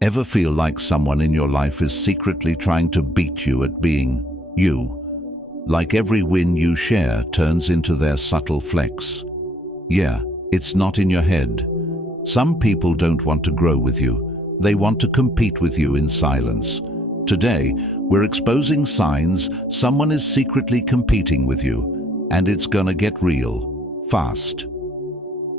Ever feel like someone in your life is secretly trying to beat you at being you? Like every win you share turns into their subtle flex. Yeah, it's not in your head. Some people don't want to grow with you. They want to compete with you in silence. Today, we're exposing signs someone is secretly competing with you, and it's gonna get real, fast.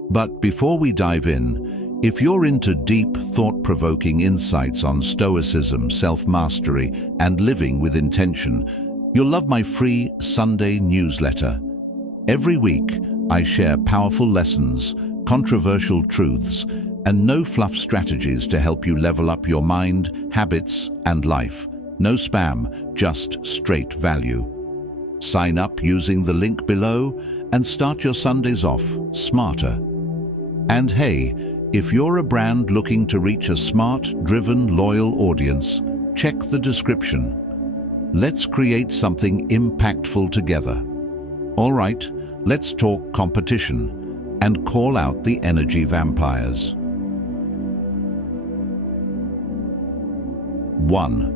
But before we dive in, if you're into deep, thought-provoking insights on Stoicism, self-mastery, and living with intention, you'll love my free Sunday newsletter. Every week, I share powerful lessons, controversial truths, and no-fluff strategies to help you level up your mind, habits, and life. No spam, just straight value. Sign up using the link below and start your Sundays off smarter. And hey, if you're a brand looking to reach a smart, driven, loyal audience, check the description. Let's create something impactful together. All right, let's talk competition and call out the energy vampires. 1.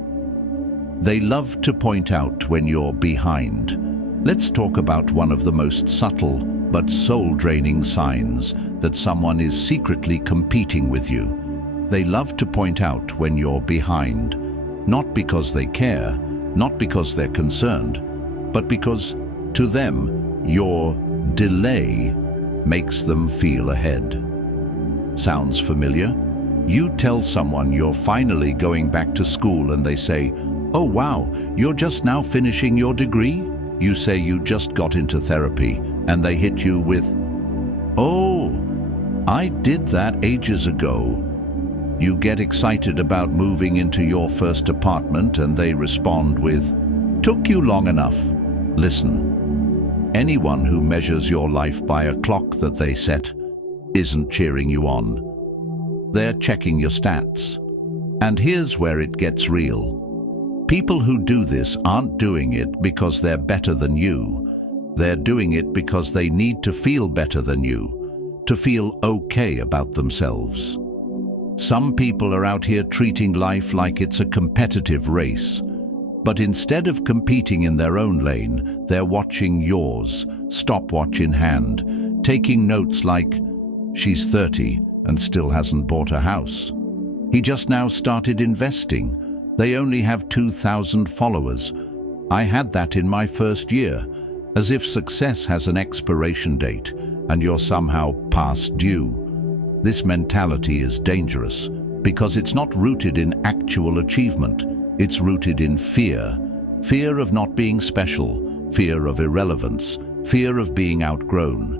They love to point out when you're behind. Let's talk about one of the most subtle but soul-draining signs that someone is secretly competing with you. They love to point out when you're behind, not because they care, not because they're concerned, but because, to them, your delay makes them feel ahead. Sounds familiar? You tell someone you're finally going back to school and they say, "Oh wow, you're just now finishing your degree?" You say you just got into therapy, and they hit you with, "Oh, I did that ages ago." You get excited about moving into your first apartment and they respond with, "Took you long enough." Listen, anyone who measures your life by a clock that they set isn't cheering you on. They're checking your stats. And here's where it gets real. People who do this aren't doing it because they're better than you. They're doing it because they need to feel better than you, to feel okay about themselves. Some people are out here treating life like it's a competitive race. But instead of competing in their own lane, they're watching yours, stopwatch in hand, taking notes like, "She's 30 and still hasn't bought a house. He just now started investing. They only have 2,000 followers. I had that in my first year," as if success has an expiration date and you're somehow past due. This mentality is dangerous because it's not rooted in actual achievement. It's rooted in fear. Fear of not being special, fear of irrelevance, fear of being outgrown.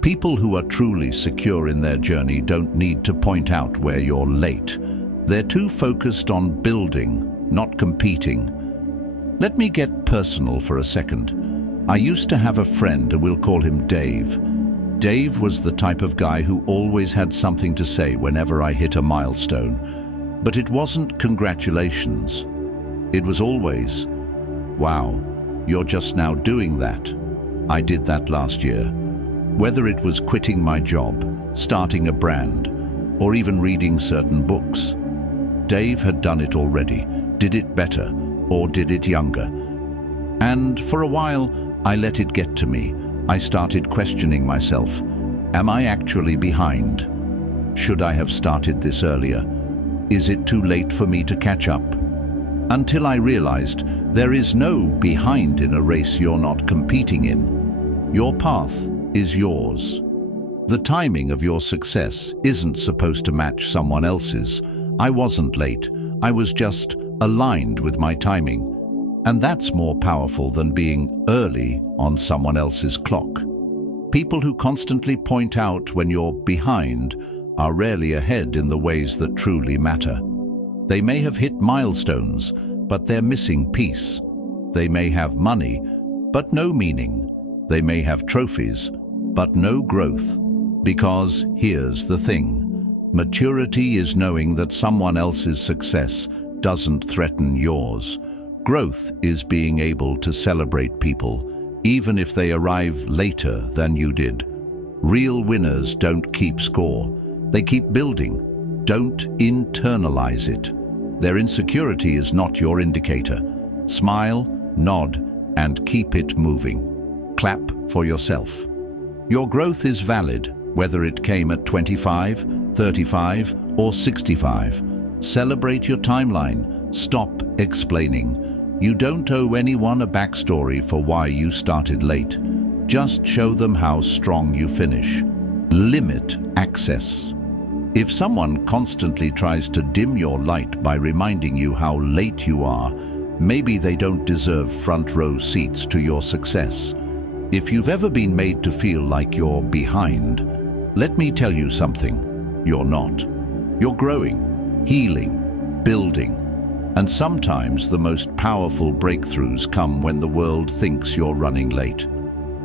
People who are truly secure in their journey don't need to point out where you're late. They're too focused on building, not competing. Let me get personal for a second. I used to have a friend, and we'll call him Dave. Dave was the type of guy who always had something to say whenever I hit a milestone. But it wasn't congratulations. It was always, "Wow, you're just now doing that. I did that last year." Whether it was quitting my job, starting a brand, or even reading certain books, Dave had done it already, did it better, or did it younger. And for a while, I let it get to me. I started questioning myself. Am I actually behind? Should I have started this earlier? Is it too late for me to catch up? Until I realized there is no behind in a race you're not competing in. Your path is yours. The timing of your success isn't supposed to match someone else's. I wasn't late. I was just aligned with my timing. And that's more powerful than being early on someone else's clock. People who constantly point out when you're behind are rarely ahead in the ways that truly matter. They may have hit milestones, but they're missing peace. They may have money, but no meaning. They may have trophies, but no growth. Because here's the thing. Maturity is knowing that someone else's success doesn't threaten yours. Growth is being able to celebrate people, even if they arrive later than you did. Real winners don't keep score. They keep building. Don't internalize it. Their insecurity is not your indicator. Smile, nod, and keep it moving. Clap for yourself. Your growth is valid, whether it came at 25, 35, or 65. Celebrate your timeline. Stop explaining. You don't owe anyone a backstory for why you started late. Just show them how strong you finish. Limit access. If someone constantly tries to dim your light by reminding you how late you are, maybe they don't deserve front row seats to your success. If you've ever been made to feel like you're behind, let me tell you something. You're not. You're growing, healing, building. And sometimes the most powerful breakthroughs come when the world thinks you're running late.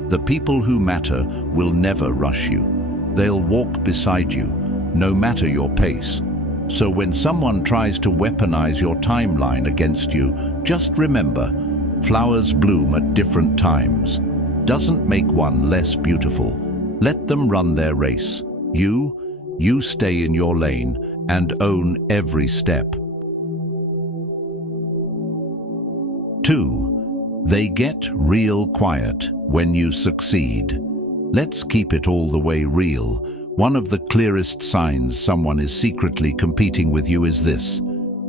The people who matter will never rush you. They'll walk beside you, no matter your pace. So when someone tries to weaponize your timeline against you, just remember, flowers bloom at different times. Doesn't make one less beautiful. Let them run their race. You stay in your lane and own every step. 2. They get real quiet when you succeed. Let's keep it all the way real. One of the clearest signs someone is secretly competing with you is this.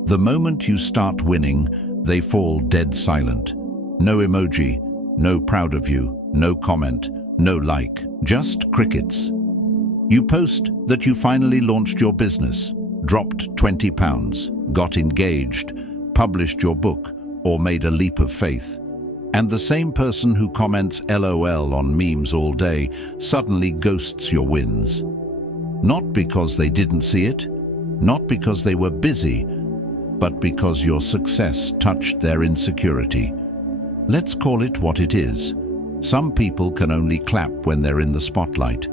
The moment you start winning, they fall dead silent. No emoji, no proud of you, no comment, no like, just crickets. You post that you finally launched your business, dropped 20 pounds, got engaged, published your book, or made a leap of faith. And the same person who comments LOL on memes all day suddenly ghosts your wins. Not because they didn't see it, not because they were busy, but because your success touched their insecurity. Let's call it what it is. Some people can only clap when they're in the spotlight.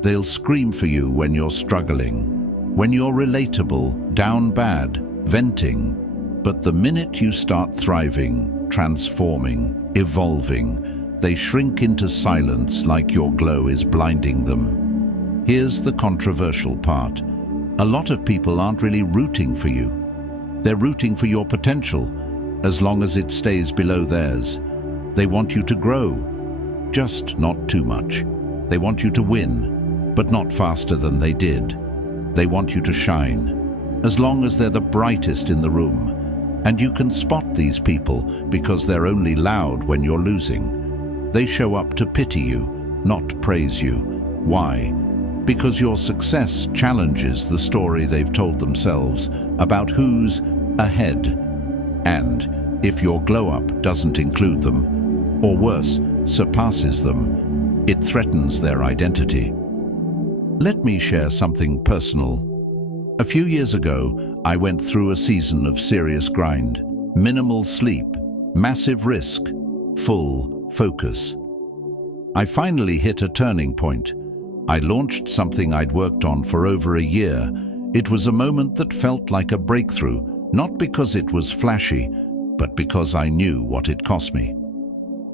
They'll scream for you when you're struggling, when you're relatable, down bad, venting. But the minute you start thriving, transforming, evolving, they shrink into silence like your glow is blinding them. Here's the controversial part. A lot of people aren't really rooting for you. They're rooting for your potential, as long as it stays below theirs. They want you to grow, just not too much. They want you to win, but not faster than they did. They want you to shine, as long as they're the brightest in the room. And you can spot these people because they're only loud when you're losing. They show up to pity you, not praise you. Why? Because your success challenges the story they've told themselves about who's ahead. And if your glow-up doesn't include them, or worse, surpasses them, it threatens their identity. Let me share something personal. A few years ago, I went through a season of serious grind, minimal sleep, massive risk, full focus. I finally hit a turning point. I launched something I'd worked on for over a year. It was a moment that felt like a breakthrough, not because it was flashy, but because I knew what it cost me.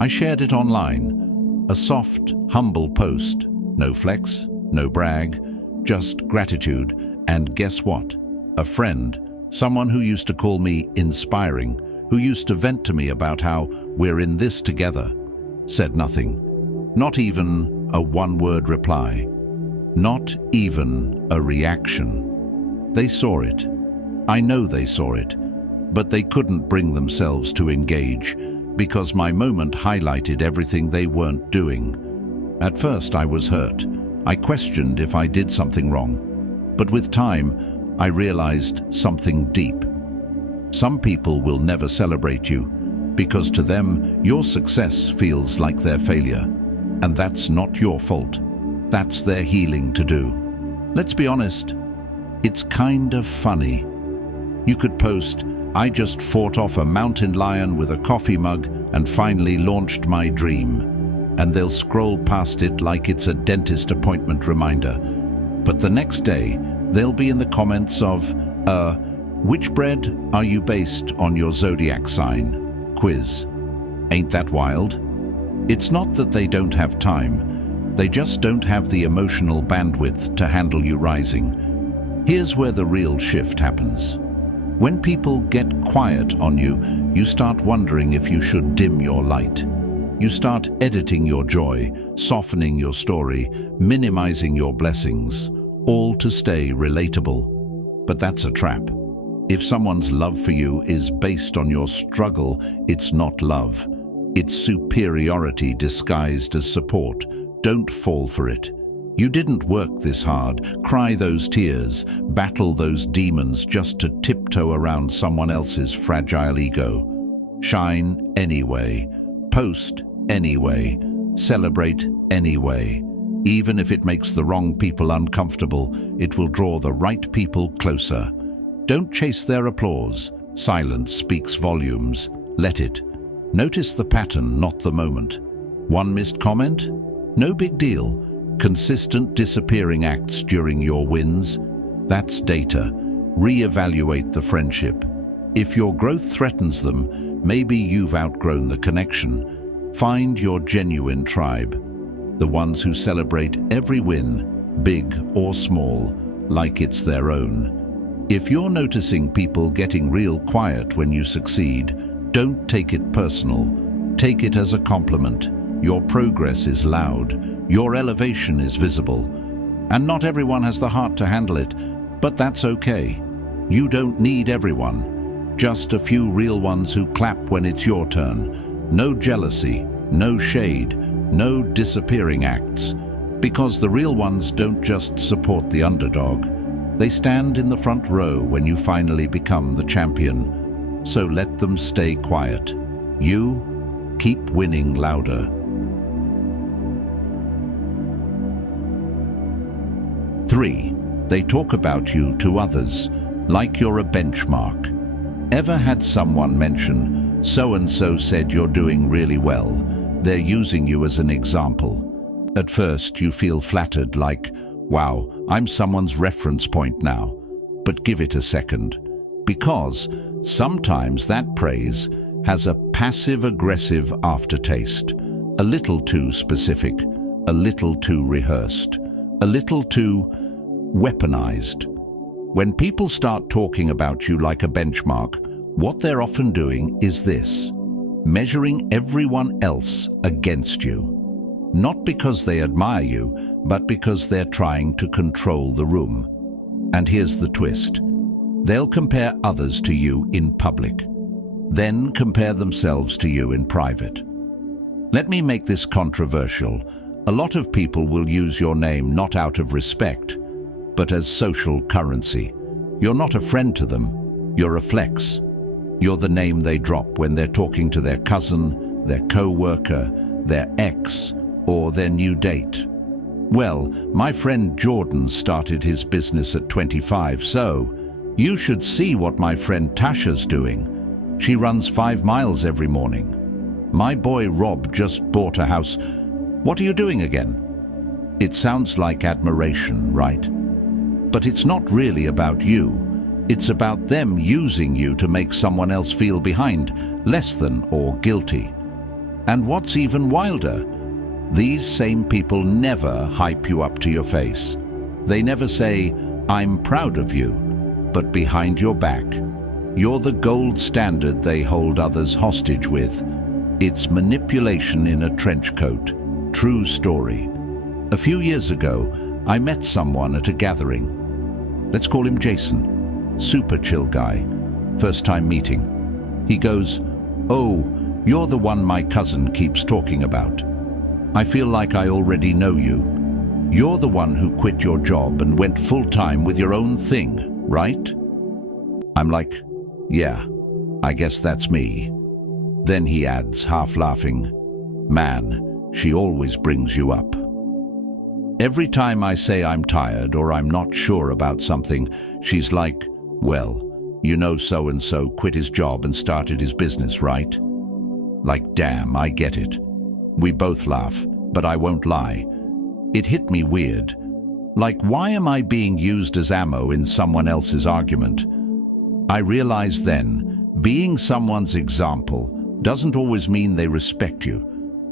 I shared it online, a soft, humble post, no flex, no brag, just gratitude, and guess what? A friend, someone who used to call me inspiring, who used to vent to me about how we're in this together, said nothing. Not even a one-word reply. Not even a reaction. They saw it. I know they saw it, but they couldn't bring themselves to engage because my moment highlighted everything they weren't doing. At first I was hurt. I questioned if I did something wrong. But with time, I realized something deep. Some people will never celebrate you because to them, your success feels like their failure. And that's not your fault. That's their healing to do. Let's be honest, it's kind of funny. You could post, I just fought off a mountain lion with a coffee mug and finally launched my dream. And they'll scroll past it like it's a dentist appointment reminder. But the next day, they'll be in the comments of, which bread are you based on your zodiac sign? Quiz. Ain't that wild? It's not that they don't have time. They just don't have the emotional bandwidth to handle you rising. Here's where the real shift happens. When people get quiet on you, you start wondering if you should dim your light. You start editing your joy, softening your story, minimizing your blessings, all to stay relatable. But that's a trap. If someone's love for you is based on your struggle, it's not love. It's superiority disguised as support. Don't fall for it. You didn't work this hard, cry those tears, battle those demons just to tiptoe around someone else's fragile ego. Shine anyway. Post anyway. Celebrate anyway. Even if it makes the wrong people uncomfortable, it will draw the right people closer. Don't chase their applause. Silence speaks volumes. Let it. Notice the pattern, not the moment. One missed comment? No big deal. Consistent disappearing acts during your wins? That's data. Re-evaluate the friendship. If your growth threatens them, maybe you've outgrown the connection. Find your genuine tribe. The ones who celebrate every win, big or small, like it's their own. If you're noticing people getting real quiet when you succeed, don't take it personal. Take it as a compliment. Your progress is loud. Your elevation is visible. And not everyone has the heart to handle it, but that's okay. You don't need everyone. Just a few real ones who clap when it's your turn. No jealousy, no shade, no disappearing acts. Because the real ones don't just support the underdog. They stand in the front row when you finally become the champion. So let them stay quiet. You keep winning louder. 3. They talk about you to others, like you're a benchmark. Ever had someone mention, so-and-so said you're doing really well? They're using you as an example. At first you feel flattered, like, wow, I'm someone's reference point now. But give it a second. Because sometimes that praise has a passive-aggressive aftertaste. A little too specific, a little too rehearsed, a little too weaponized. When people start talking about you like a benchmark, what they're often doing is this: measuring everyone else against you. Not because they admire you, but because they're trying to control the room. And here's the twist. They'll compare others to you in public, then compare themselves to you in private. Let me make this controversial. A lot of people will use your name not out of respect, but as social currency. You're not a friend to them, you're a flex. You're the name they drop when they're talking to their cousin, their coworker, their ex, or their new date. Well, my friend Jordan started his business at 25, so you should see what my friend Tasha's doing. She runs 5 miles every morning. My boy Rob just bought a house. What are you doing again? It sounds like admiration, right? But it's not really about you. It's about them using you to make someone else feel behind, less than, or guilty. And what's even wilder, these same people never hype you up to your face. They never say, I'm proud of you, but behind your back, you're the gold standard they hold others hostage with. It's manipulation in a trench coat. True story. A few years ago, I met someone at a gathering. Let's call him Jason. Super chill guy. First time meeting. He goes, "Oh, you're the one my cousin keeps talking about. I feel like I already know you. You're the one who quit your job and went full-time with your own thing, right?" I'm like, "Yeah, I guess that's me." Then he adds, half laughing, "Man, she always brings you up." Every time I say I'm tired or I'm not sure about something, she's like, "Well, you know so-and-so quit his job and started his business, right?" Like, damn, I get it. We both laugh, but I won't lie. It hit me weird. Like, why am I being used as ammo in someone else's argument? I realized then, being someone's example doesn't always mean they respect you.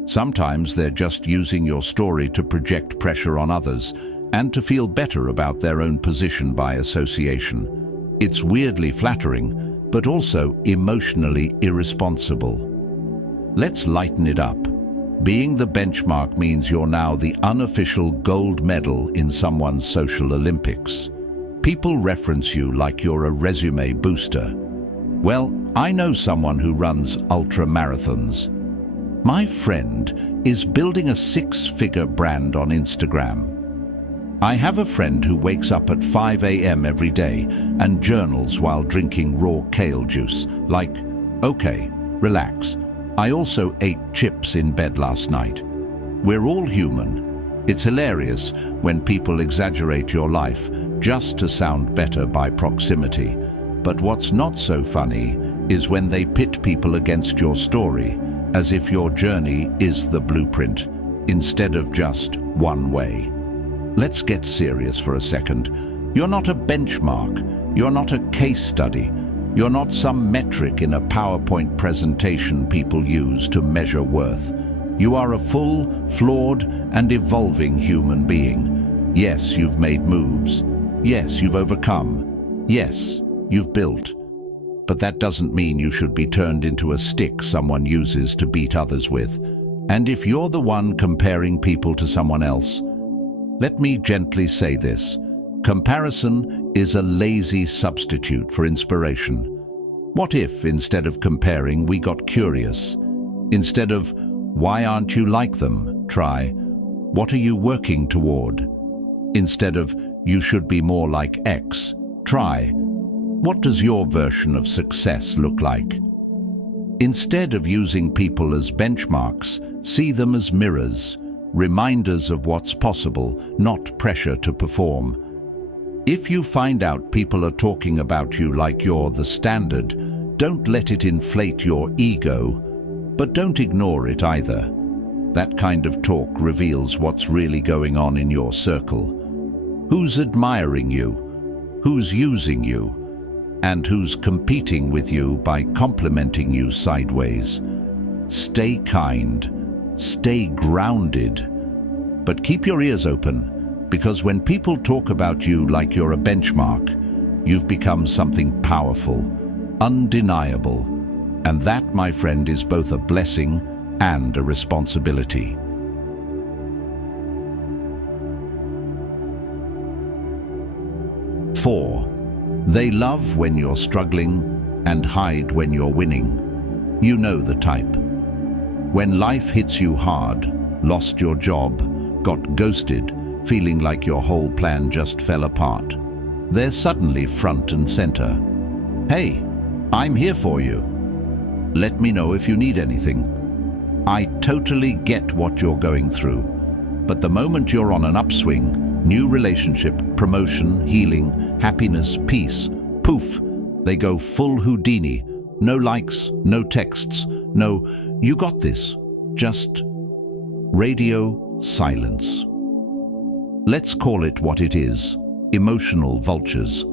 Sometimes they're just using your story to project pressure on others, and to feel better about their own position by association. It's weirdly flattering, but also emotionally irresponsible. Let's lighten it up. Being the benchmark means you're now the unofficial gold medal in someone's social Olympics. People reference you like you're a resume booster. Well, I know someone who runs ultra marathons. My friend is building a 6-figure brand on Instagram. I have a friend who wakes up at 5 a.m. every day and journals while drinking raw kale juice. Like, okay, relax. I also ate chips in bed last night. We're all human. It's hilarious when people exaggerate your life just to sound better by proximity. But what's not so funny is when they pit people against your story, as if your journey is the blueprint, instead of just one way. Let's get serious for a second. You're not a benchmark. You're not a case study. You're not some metric in a PowerPoint presentation people use to measure worth. You are a full, flawed, and evolving human being. Yes, you've made moves. Yes, you've overcome. Yes, you've built. But that doesn't mean you should be turned into a stick someone uses to beat others with. And if you're the one comparing people to someone else, let me gently say this. Comparison is a lazy substitute for inspiration. What if, instead of comparing, we got curious? Instead of, why aren't you like them? Try, what are you working toward? Instead of, you should be more like X. Try, what does your version of success look like? Instead of using people as benchmarks, see them as mirrors, reminders of what's possible, not pressure to perform. If you find out people are talking about you like you're the standard, don't let it inflate your ego, but don't ignore it either. That kind of talk reveals what's really going on in your circle. Who's admiring you? Who's using you? And who's competing with you by complimenting you sideways? Stay kind. Stay grounded. But keep your ears open, because when people talk about you like you're a benchmark, you've become something powerful, undeniable. And that, my friend, is both a blessing and a responsibility. 4. They love when you're struggling and hide when you're winning. You know the type. When life hits you hard, lost your job, got ghosted, feeling like your whole plan just fell apart, they're suddenly front and center. Hey, I'm here for you. Let me know if you need anything. I totally get what you're going through, but the moment you're on an upswing, new relationship, promotion, healing, happiness, peace, poof, they go full Houdini. No likes, no texts, no, you got this, just radio silence. Let's call it what it is, emotional vultures.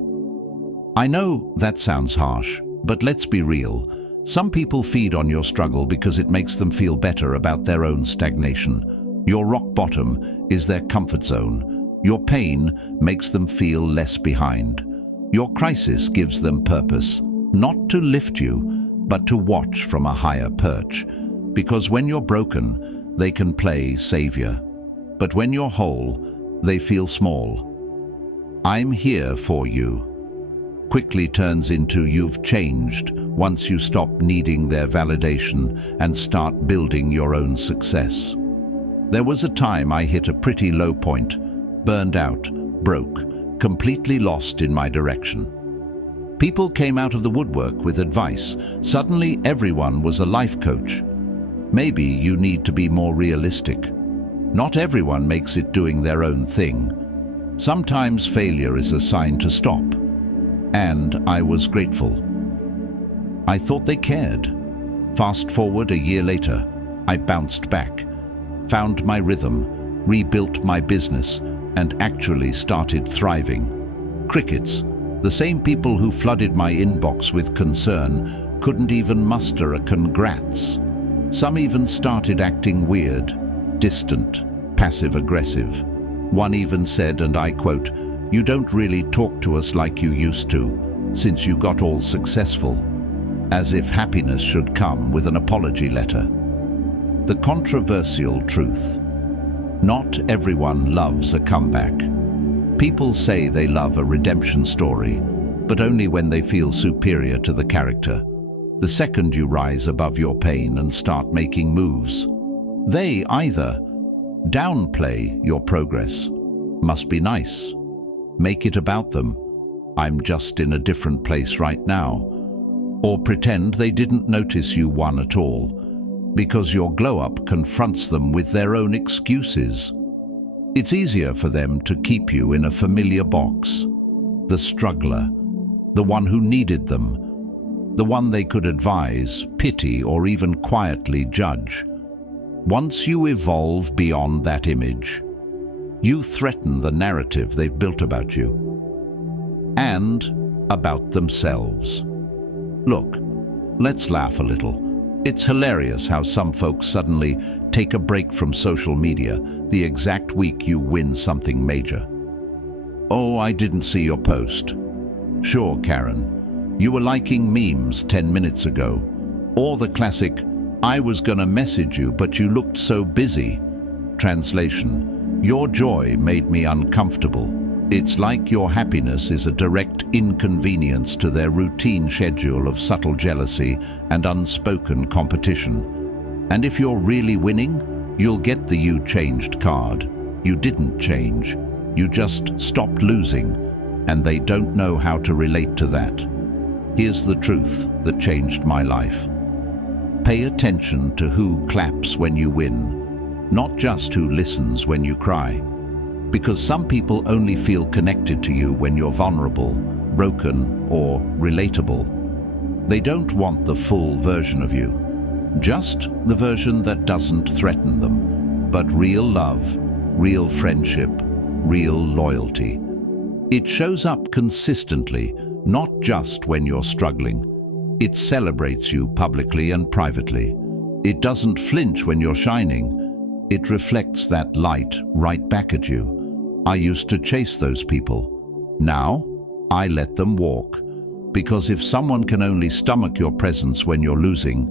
I know that sounds harsh, but let's be real. Some people feed on your struggle because it makes them feel better about their own stagnation. Your rock bottom is their comfort zone. Your pain makes them feel less behind. Your crisis gives them purpose, not to lift you, but to watch from a higher perch. Because when you're broken, they can play savior. But when you're whole, they feel small. I'm here for you quickly turns into you've changed once you stop needing their validation and start building your own success. There was a time I hit a pretty low point, burned out, broke, completely lost in my direction. People came out of the woodwork with advice. Suddenly everyone was a life coach. Maybe you need to be more realistic. Not everyone makes it doing their own thing. Sometimes failure is a sign to stop. And I was grateful. I thought they cared. Fast forward a year later, I bounced back, found my rhythm, rebuilt my business, and actually started thriving. Crickets, the same people who flooded my inbox with concern, couldn't even muster a congrats. Some even started acting weird, distant, passive-aggressive. One even said, and I quote, "You don't really talk to us like you used to, since you got all successful," as if happiness should come with an apology letter. The controversial truth. Not everyone loves a comeback. People say they love a redemption story, but only when they feel superior to the character. The second you rise above your pain and start making moves, they either downplay your progress, must be nice, make it about them, I'm just in a different place right now, or pretend they didn't notice you won at all, because your glow-up confronts them with their own excuses. It's easier for them to keep you in a familiar box, the struggler, the one who needed them, the one they could advise, pity, or even quietly judge. Once you evolve beyond that image, you threaten the narrative they've built about you and about themselves. Look, let's laugh a little. It's hilarious how some folks suddenly take a break from social media the exact week you win something major. "Oh, I didn't see your post." Sure, Karen, you were liking memes 10 minutes ago. Or the classic, "I was gonna message you, but you looked so busy." Translation, your joy made me uncomfortable. It's like your happiness is a direct inconvenience to their routine schedule of subtle jealousy and unspoken competition. And if you're really winning, you'll get the "you changed" card. You didn't change. You just stopped losing, and they don't know how to relate to that. Here's the truth that changed my life. Pay attention to who claps when you win, not just who listens when you cry. Because some people only feel connected to you when you're vulnerable, broken, or relatable. They don't want the full version of you, just the version that doesn't threaten them, but real love, real friendship, real loyalty. It shows up consistently, not just when you're struggling. It celebrates you publicly and privately. It doesn't flinch when you're shining. It reflects that light right back at you. I used to chase those people. Now, I let them walk. Because if someone can only stomach your presence when you're losing,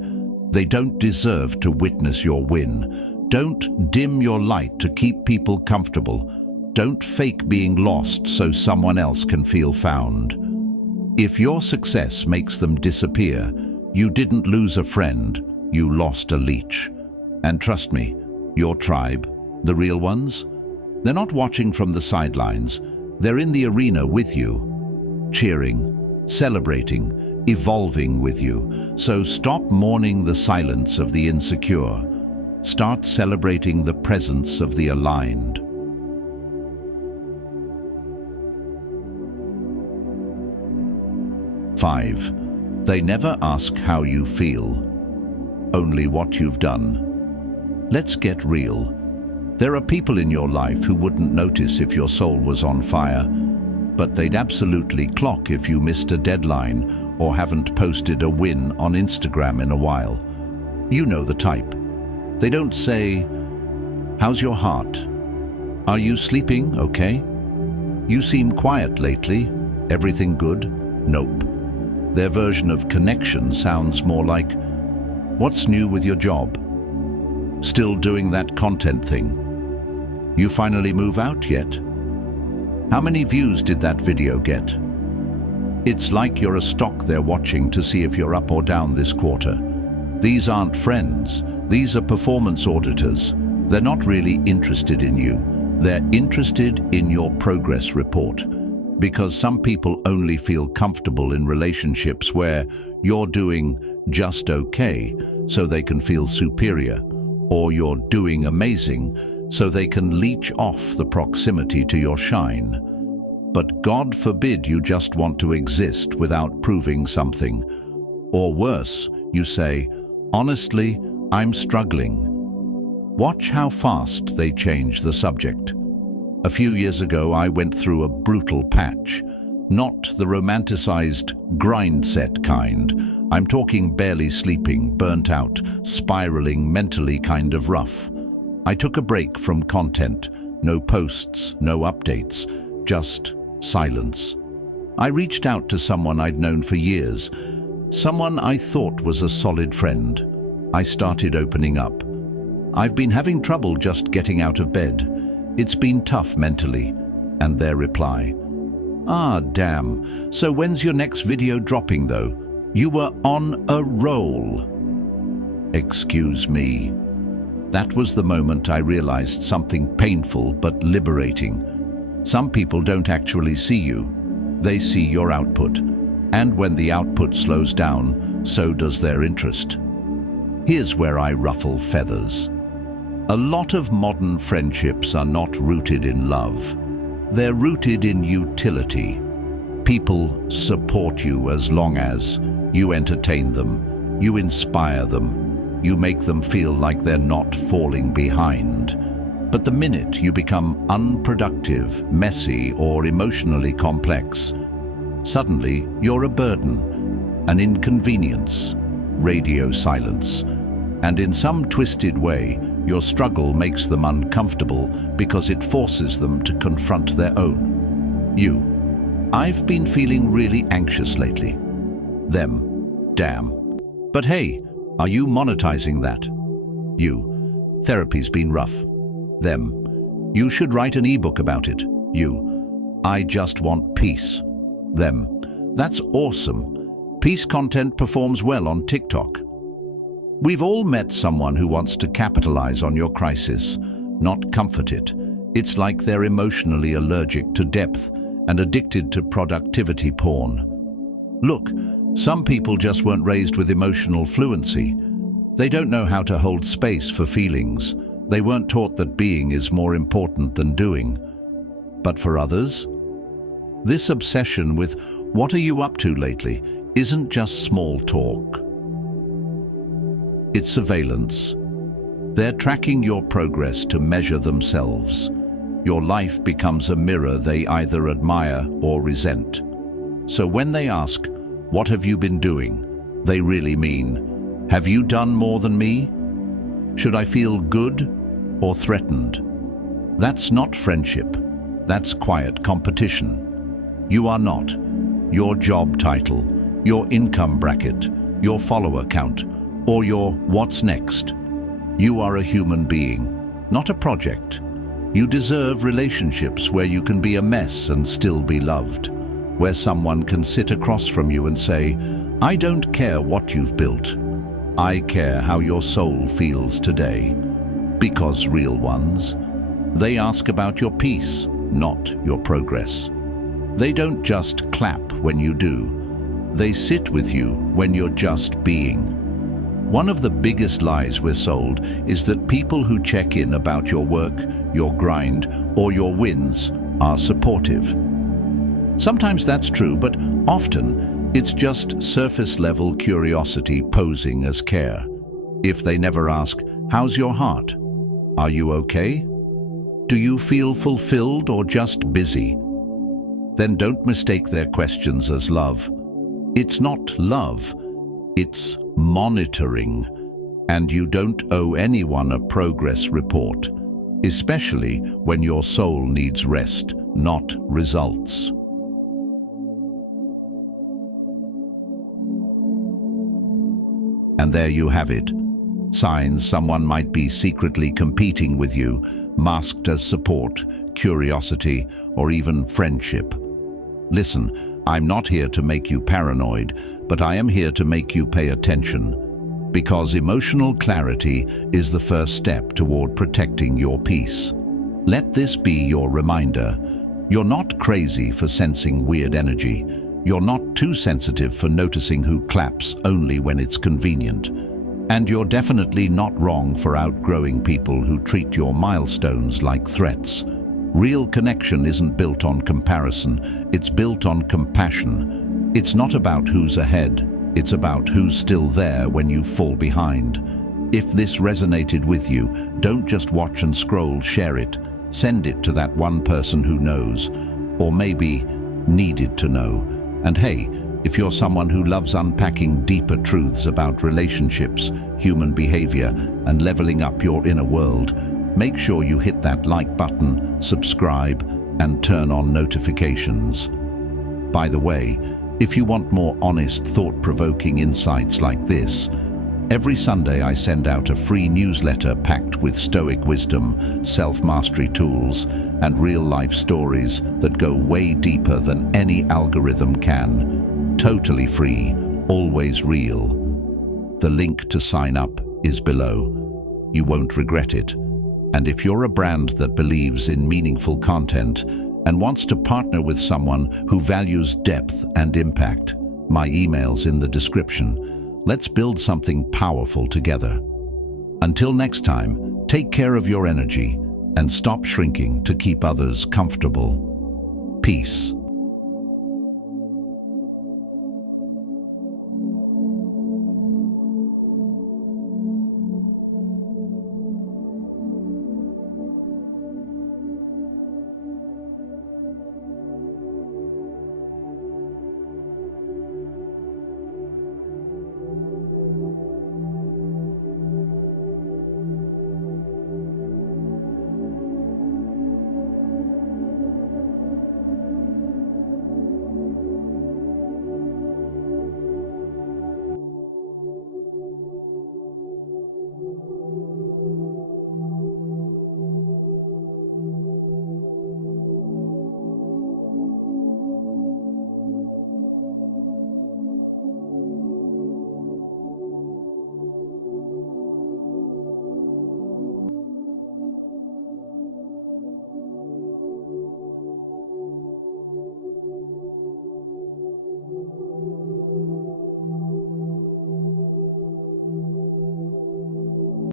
they don't deserve to witness your win. Don't dim your light to keep people comfortable. Don't fake being lost so someone else can feel found. If your success makes them disappear, you didn't lose a friend, you lost a leech. And trust me, your tribe, the real ones, they're not watching from the sidelines. They're in the arena with you, cheering, celebrating, evolving with you. So stop mourning the silence of the insecure. Start celebrating the presence of the aligned. 5. They never ask how you feel, only what you've done. Let's get real. There are people in your life who wouldn't notice if your soul was on fire, but they'd absolutely clock if you missed a deadline or haven't posted a win on Instagram in a while. You know the type. They don't say, "How's your heart? Are you sleeping okay? You seem quiet lately. Everything good?" Nope. Their version of connection sounds more like, "What's new with your job? Still doing that content thing? You finally move out yet? How many views did that video get?" It's like you're a stock they're watching to see if you're up or down this quarter. These aren't friends. These are performance auditors. They're not really interested in you. They're interested in your progress report. Because some people only feel comfortable in relationships where you're doing just okay, so they can feel superior, or you're doing amazing, so they can leech off the proximity to your shine. But God forbid you just want to exist without proving something. Or worse, you say, "Honestly, I'm struggling." Watch how fast they change the subject. A few years ago, I went through a brutal patch. Not the romanticized grind set kind. I'm talking barely sleeping, burnt out, spiraling mentally kind of rough. I took a break from content, No posts, no updates, just silence. I reached out to someone I'd known for years, someone I thought was a solid friend. I started opening up. I've been having trouble just getting out of bed. It's been tough mentally. And their reply, "Ah, damn. So when's your next video dropping though? You were on a roll." Excuse me. That was the moment I realized something painful but liberating. Some people don't actually see you. They see your output. And when the output slows down, so does their interest. Here's where I ruffle feathers. A lot of modern friendships are not rooted in love. They're rooted in utility. People support you as long as you entertain them, you inspire them, you make them feel like they're not falling behind. But the minute you become unproductive, messy, or emotionally complex, suddenly you're a burden, an inconvenience, radio silence. And in some twisted way, your struggle makes them uncomfortable because it forces them to confront their own. You. I've been feeling really anxious lately. Them. Damn. But hey, are you monetizing that? You. Therapy's been rough. Them. You should write an ebook about it. You. I just want peace. Them. That's awesome. Peace content performs well on TikTok. We've all met someone who wants to capitalize on your crisis, not comfort it. It's like they're emotionally allergic to depth and addicted to productivity porn. Look, some people just weren't raised with emotional fluency. They don't know how to hold space for feelings. They weren't taught that being is more important than doing. But for others, this obsession with "what are you up to lately" isn't just small talk. It's surveillance. They're tracking your progress to measure themselves. Your life becomes a mirror they either admire or resent. So when they ask, "What have you been doing?" they really mean, "Have you done more than me? Should I feel good or threatened?" That's not friendship. That's quiet competition. You are not your job title, your income bracket, your follower count, or your "what's next." You are a human being, not a project. You deserve relationships where you can be a mess and still be loved, where someone can sit across from you and say, "I don't care what you've built. I care how your soul feels today." Because real ones, they ask about your peace, not your progress. They don't just clap when you do. They sit with you when you're just being. One of the biggest lies we're sold is that people who check in about your work, your grind, or your wins are supportive. Sometimes that's true, but often it's just surface-level curiosity posing as care. If they never ask, "How's your heart? Are you okay? Do you feel fulfilled or just busy?" then don't mistake their questions as love. It's not love. It's monitoring, and you don't owe anyone a progress report, especially when your soul needs rest, not results. And there you have it. Signs someone might be secretly competing with you, masked as support, curiosity, or even friendship. Listen, I'm not here to make you paranoid, but I am here to make you pay attention, because emotional clarity is the first step toward protecting your peace. Let this be your reminder. You're not crazy for sensing weird energy. You're not too sensitive for noticing who claps only when it's convenient. And you're definitely not wrong for outgrowing people who treat your milestones like threats. Real connection isn't built on comparison, it's built on compassion. It's not about who's ahead, it's about who's still there when you fall behind. If this resonated with you, don't just watch and scroll, share it. Send it to that one person who knows, or maybe needed to know. And hey, if you're someone who loves unpacking deeper truths about relationships, human behavior, and leveling up your inner world, Make sure you hit that like button, subscribe, and turn on notifications. By the way, if you want more honest, thought-provoking insights like this, every Sunday I send out a free newsletter packed with Stoic wisdom, self-mastery tools, and real-life stories that go way deeper than any algorithm can. Totally free, always real. The link to sign up is below. You won't regret it. And if you're a brand that believes in meaningful content and wants to partner with someone who values depth and impact, my email's in the description. Let's build something powerful together. Until next time, take care of your energy and stop shrinking to keep others comfortable. Peace.